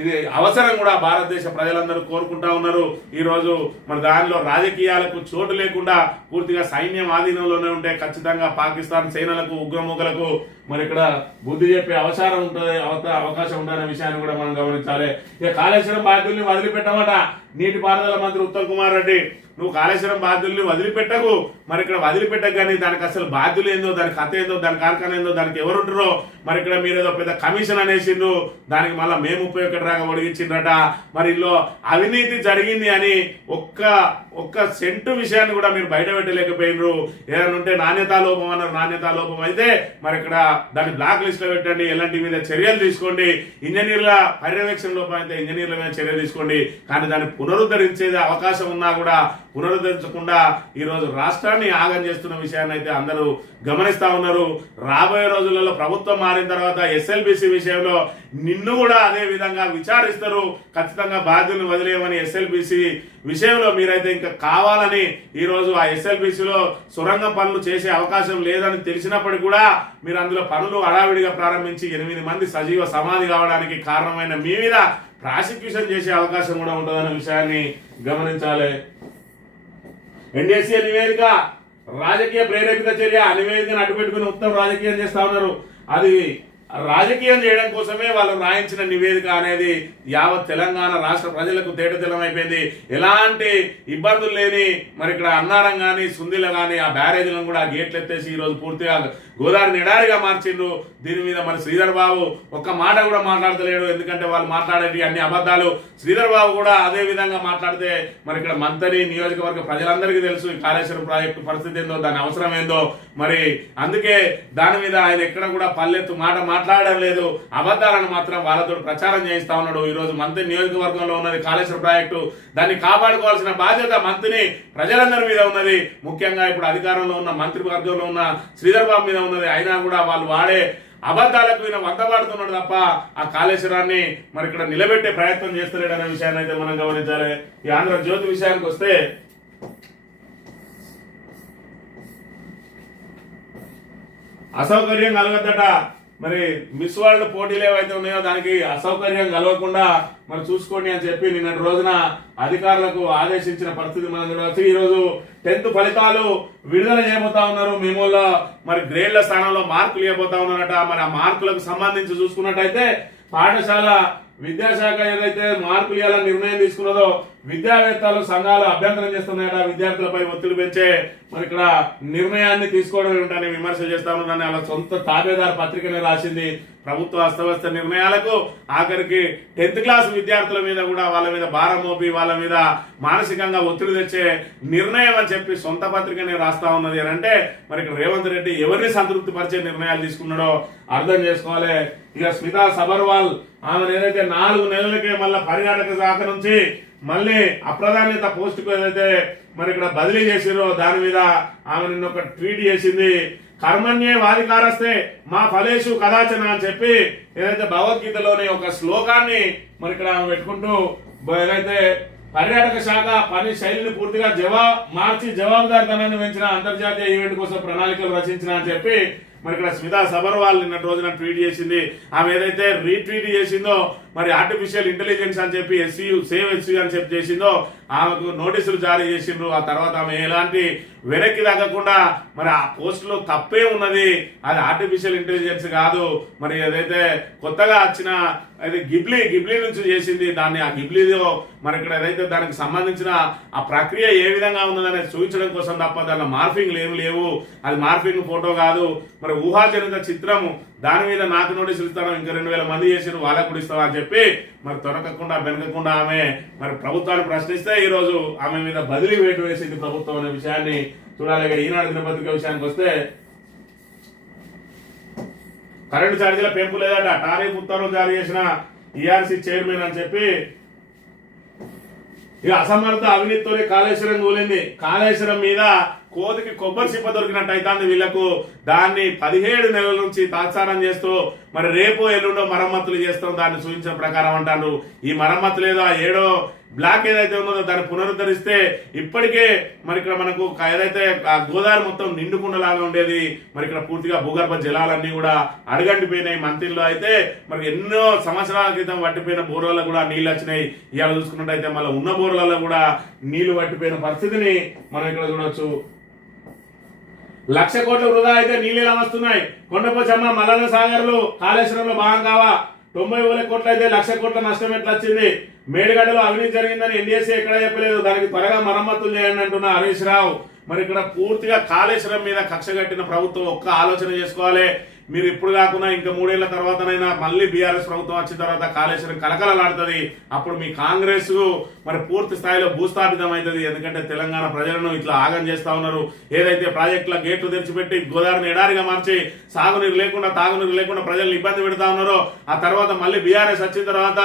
ఇది అవసరం కూడా భారతదేశ ప్రజలందరూ కోరుకుంటా ఉన్నారు. ఈ రోజు మరి దానిలో రాజకీయాలకు చోటు లేకుండా పూర్తిగా సైన్యం ఆధీనంలోనే ఉంటే ఖచ్చితంగా పాకిస్తాన్ సేనలకు ఉగ్రముఖులకు మరి ఇక్కడ బుద్ధి చెప్పే అవసరం ఉంటుంది, అవకాశం ఉందనే విషయాన్ని కూడా మనం గమనించాలి. ఇక కాళేశ్వరం బాధ్యుల్ని వదిలిపెట్టమట నీటిపారుదల మంత్రి ఉత్తమ్ కుమార్ రెడ్డి. నువ్వు కాళేశ్వరం బాధ్యుల్ని వదిలిపెట్టకు. మరి ఇక్కడ వదిలిపెట్టకు, కానీ దానికి అసలు బాధ్యులు ఏందో, దాని కథ ఏందో, దాని కార్ఖాన ఏందో, దానికి ఎవరు ఉంటారో, మరి ఇక్కడ మీరు ఏదో పెద్ద కమిషన్ అనేసిండ్రు, దానికి మళ్ళీ మే 31 రాగా ఒడిగించిండ్రట. మరి ఇందులో అవినీతి జరిగింది అని ఒక్క సెంటు విషయాన్ని కూడా మీరు బయట పెట్టలేకపోయినరు. ఏదైనా ఉంటే నాణ్యతా లోపం అన్నారు, నాణ్యతా లోపం అయితే మరి ఇక్కడ దాన్ని బ్లాక్ లిస్ట్ లో పెట్టండి, ఎలాంటి మీద చర్యలు తీసుకోండి, ఇంజనీర్ల పర్యవేక్షణ లోపం అయితే ఇంజనీర్ల మీద చర్య తీసుకోండి. కానీ దాన్ని పునరుద్ధరించేది అవకాశం ఉన్నా కూడా పునరుద్ధరించకుండా ఈరోజు రాష్ట్రాన్ని ఆగం చేస్తున్న విషయాన్ని అయితే అందరూ గమనిస్తా ఉన్నారు. రాబోయే రోజులలో ప్రభుత్వం మారిన తర్వాత ఎస్ఎల్బిసి విషయంలో నిన్ను కూడా అదే విధంగా విచారిస్తారు. ఖచ్చితంగా బాధ్యులను వదిలేయమని ఎస్ఎల్బిసి విషయంలో మీరైతే ఇంకా కావాలని ఈరోజు ఆ ఎస్ఎల్బిసిలో సొరంగం పనులు చేసే అవకాశం లేదని తెలిసినప్పటికీ కూడా మీరు అందులో పనులు హడావిడిగా ప్రారంభించి 8 మంది సజీవ సమాధి కావడానికి కారణమైన మీ మీద ప్రాసిక్యూషన్ చేసే అవకాశం కూడా ఉంటుందనే విషయాన్ని గమనించాలి. ఎన్డీఎస్ఏ నివేదిక రాజకీయ ప్రేరేపిత చర్య, ఆ నివేదికను అడ్డుపెట్టుకుని ఉత్తమ రాజకీయం చేస్తా ఉన్నారు. అది రాజకీయం చేయడం కోసమే వాళ్ళు రాయించిన నివేదిక అనేది యావత్ తెలంగాణ రాష్ట్ర ప్రజలకు తేటతెల్లమైపోయింది. ఎలాంటి ఇబ్బందులు లేని మరి ఇక్కడ అన్నారం కానీ సుందిల కానీ ఆ బ్యారేజీలను కూడా గేట్లు ఎత్తేసి ఈరోజు పూర్తిగా గోదావరి నిడారిగా మార్చిండ్రు. దీని మీద మరి శ్రీధర్ బాబు ఒక్క మాట కూడా మాట్లాడతలేడు, ఎందుకంటే వాళ్ళు మాట్లాడేటి అన్ని అబద్ధాలు. శ్రీధర్ బాబు కూడా అదే విధంగా మాట్లాడితే మరి ఇక్కడ మంత్రి నియోజకవర్గ ప్రజలందరికీ తెలుసు ఈ కాళేశ్వరం ప్రాజెక్టు పరిస్థితి ఏందో, దాని అవసరం ఏందో. మరి అందుకే దాని మీద ఆయన ఎక్కడ కూడా పల్లెత్తు మాట మాట్లాడడం లేదు. అబద్ధాలను మాత్రం వాళ్ళతో ప్రచారం చేయిస్తా ఉన్నాడు. ఈ రోజు మంత్రి నియోజకవర్గంలో ఉన్నది కాళేశ్వరం ప్రాజెక్టు, దాన్ని కాపాడుకోవాల్సిన బాధ్యత మంత్రిని ప్రజలందరి మీద ఉన్నది. ముఖ్యంగా ఇప్పుడు అధికారంలో ఉన్న మంత్రివర్గంలో ఉన్న శ్రీధర్ బాబు మీద ఉన్నది. అయినా కూడా వాళ్ళు వాడే అబద్ధాలకు ఈయన వంతపాడుతున్నాడు తప్ప ఆ కాళేశ్వరాన్ని మరి ఇక్కడ నిలబెట్టే ప్రయత్నం చేస్తలేడనే విషయాన్ని అయితే మనం గమనించాలి. ఈ ఆంధ్రజ్యోతి విషయానికి వస్తే అసౌకర్యం కలగద్దట. మరి మిస్ వరల్డ్ పోటీలు ఏవైతే ఉన్నాయో దానికి అసౌకర్యం కలగకుండా మరి చూసుకోండి అని చెప్పి నిన్నటి రోజున అధికారులకు ఆదేశించిన పరిస్థితి మనం చూడవచ్చు. ఈ రోజు 10th ఫలితాలు విడుదల చేయబోతా ఉన్నారు. మెమోలో మరి గ్రేడ్ల స్థానంలో మార్కులు ఇవ్వబోతా ఉన్నారట. మరి ఆ మార్కులకు సంబంధించి చూసుకున్నట్టయితే పాఠశాల విద్యాశాఖ ఏదైతే మార్కులు ఇవ్వాలని నిర్ణయం తీసుకున్నదో విద్యావేత్తలు సంఘాలు అభ్యంతరం చేస్తున్నాయట. విద్యార్థులపై ఒత్తిడి పెంచే మరి ఇక్కడ నిర్ణయాన్ని తీసుకోవడం ఏమిటని విమర్శ చేస్తా ఉన్నారని అలా సొంత తాబేదారు పత్రికనే రాసింది. ప్రభుత్వ అస్తవ్యస్త నిర్ణయాలకు ఆఖరికి 10th క్లాస్ విద్యార్థుల మీద కూడా వాళ్ళ మీద భారం మోపి వాళ్ళ మీద మానసికంగా ఒత్తిడి తెచ్చే నిర్ణయం అని చెప్పి సొంత పత్రికనే రాస్తా ఉన్నది అని అంటే మరి ఇక్కడ రేవంత్ రెడ్డి ఎవరిని సంతృప్తి పరిచే నిర్ణయాలు తీసుకున్నాడో అర్థం చేసుకోవాలి. ఇక స్మితా సబర్వాల్ ఆమె ఏదైతే 4 నెలలకే మళ్ళీ పర్యాటక శాఖ నుంచి మళ్ళీ అప్రాధాన్యత పోస్టుకు ఏదైతే మరి ఇక్కడ బదిలీ చేసిరో దాని మీద ఆమె నిన్న ఒక ట్వీట్ చేసింది. కర్మణ్యే వాధికారస్తే మా ఫలేషు కదాచన అని చెప్పి ఏదైతే భగవద్గీతలోని ఒక శ్లోకాన్ని మరి ఇక్కడ పెట్టుకుంటూ ఏదైతే పర్యాటక శాఖ పని శైలిని పూర్తిగా మార్చి జవాబుదారితనాన్ని పెంచిన అంతర్జాతీయ ఈవెంట్ కోసం ప్రణాళికలు రచించిన అని చెప్పి మరి ఇక్కడ స్మితా సబర్వాల్ నిన్నటి రోజున ట్వీట్ చేసింది. ఆమె ఏదైతే రీట్వీట్ చేసిందో మరి ఆర్టిఫిషియల్ ఇంటెలిజెన్స్ అని చెప్పి సేవ్ ఎస్యూ అని చెప్పి చేసిందో ఆమెకు నోటీసులు జారీ చేసిండ్రు. ఆ తర్వాత ఆమె ఎలాంటి వెనక్కి తగ్గకుండా మరి ఆ పోస్టులో తప్పే ఉన్నది, అది ఆర్టిఫిషియల్ ఇంటెలిజెన్స్ కాదు, మరి ఏదైతే కొత్తగా వచ్చిన అది గిబ్లీ నుంచి చేసింది దాన్ని. ఆ గిబ్లీలో మరి ఇక్కడ ఏదైతే దానికి సంబంధించిన ఆ ప్రక్రియ ఏ విధంగా ఉన్నదని చూపించడం కోసం తప్ప దానిలో మార్ఫింగ్లు ఏమి లేవు, అది మార్ఫింగ్ ఫోటో కాదు. మరి ఊహాజనిత చిత్రము దాని మీద నాకు నోటీసులు ఇస్తాను, ఇంకా 2000 మంది చేసిరు వాళ్ళకు కూడా ఇస్తావా అని చెప్పి మరి తొనకకుండా వెనకకుండా ఆమె మరి ప్రభుత్వాన్ని ప్రశ్నిస్తే ఈ రోజు ఆమె మీద బదిలీ వేటు వేసింది ప్రభుత్వం అనే విషయాన్ని చూడాలి. ఈనాడు దినపత్రిక విషయానికి వస్తే కరెంటు ఛార్జీల పెంపు లేదట, టారిఫ్ ఉత్తర్వులు జారీ చేసిన ఈఆర్సీ చైర్మన్ అని చెప్పి ఇక అసమర్థ అవినీతితోనే కాళేశ్వరం కూలింది. కాళేశ్వరం మీద కోతికి కొబ్బరి చిప్ప దొరికినట్టు అవుతుంది వీళ్లకు. దాన్ని 17 నెలల నుంచి తాత్సారం చేస్తూ మరి రేపు ఎల్లుండో మరమ్మతులు చేస్తాం దాన్ని సూచించిన ప్రకారం అంటారు. ఈ మరమ్మతులు ఏదో 7వ బ్లాక్ ఏదైతే ఉన్నదో దాన్ని పునరుద్ధరిస్తే ఇప్పటికే మరి ఇక్కడ మనకు ఏదైతే గోదావరి మొత్తం నిండుకుండలాగా ఉండేది, మరి ఇక్కడ పూర్తిగా భూగర్భ జలాలన్నీ కూడా అడగంటిపోయినాయి. మంత్రిలో అయితే మరి ఎన్నో సంవత్సరాల క్రితం పట్టిపోయిన బోర్లలో కూడా నీళ్ళు వచ్చినాయి. ఇవాళ చూసుకున్నట్టయితే మళ్ళీ ఉన్న బోర్లలో కూడా నీళ్లు పట్టిపోయిన పరిస్థితిని మనం ఇక్కడ చూడొచ్చు. 1,00,000 కోట్ల వృధా అయితే నీళ్ళు ఎలా వస్తున్నాయి? కొండపోచమ్మ మల్లన్న సాగర్లు కాళేశ్వరంలో భాగం కావా? 90,000 కోట్లు అయితే 1,00,000 కోట్ల నష్టం ఎట్లా వచ్చింది? మేడిగడ్డలో అవినీతి జరిగిందని ఎన్డీఎస్సీ ఎక్కడా చెప్పలేదు. దానికి త్వరగా మరమ్మతులు చేయండి అంటున్న హరీష్ రావు. మరి ఇక్కడ పూర్తిగా కాళేశ్వరం మీద కక్ష కట్టిన ప్రభుత్వం ఒక్క ఆలోచన చేసుకోవాలి. మీరు ఇప్పుడు కాకుండా ఇంకా 3 ఏళ్ల తర్వాతనైనా మళ్ళీ బీఆర్ఎస్ ప్రభుత్వం వచ్చిన తర్వాత కాళేశ్వరం కలకలలాడుతుంది. అప్పుడు మీ కాంగ్రెస్ మరి పూర్తి స్థాయిలో భూస్థాపితం అవుతుంది. ఎందుకంటే తెలంగాణ ప్రజలను ఇట్లా ఆగం చేస్తా ఉన్నారు. ఏదైతే ప్రాజెక్టుల గేట్లు తెరిచిపెట్టి గోదావరిని ఎడారిగా మార్చి సాగునీరు లేకుండా తాగునీరు లేకుండా ప్రజలను ఇబ్బంది పెడతా ఉన్నారో, ఆ తర్వాత మళ్ళీ బీఆర్ఎస్ వచ్చిన తర్వాత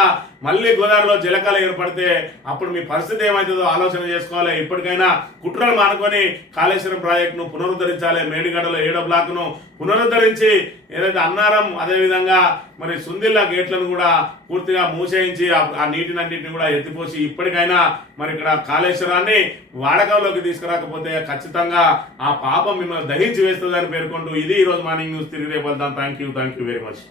మళ్ళీ గోదావరిలో జలకాలు ఏర్పడితే అప్పుడు మీ పరిస్థితి ఏమవుతుందో ఆలోచన చేసుకోవాలి. ఇప్పటికైనా కుట్రలు మానుకొని కాళేశ్వరం ప్రాజెక్టును పునరుద్ధరించాలి. మేడిగడ్డలో 7వ బ్లాక్ను పునరుద్ధరించి ఏదైతే అన్నారం అదేవిధంగా మరి సుందిల్లా గేట్లను కూడా పూర్తిగా మూసేయించి ఆ నీటినన్నింటిని కూడా ఎత్తిపోసి ఇప్పటికైనా మరి ఇక్కడ కాళేశ్వరాన్ని వాడకంలోకి తీసుకురాకపోతే ఖచ్చితంగా ఆ పాపం మిమ్మల్ని దహించి వేస్తుందని పేర్కొంటూ ఇది ఈరోజు మార్నింగ్ న్యూస్. తిరిగి రేపు వెళ్దాం. Thank you very much.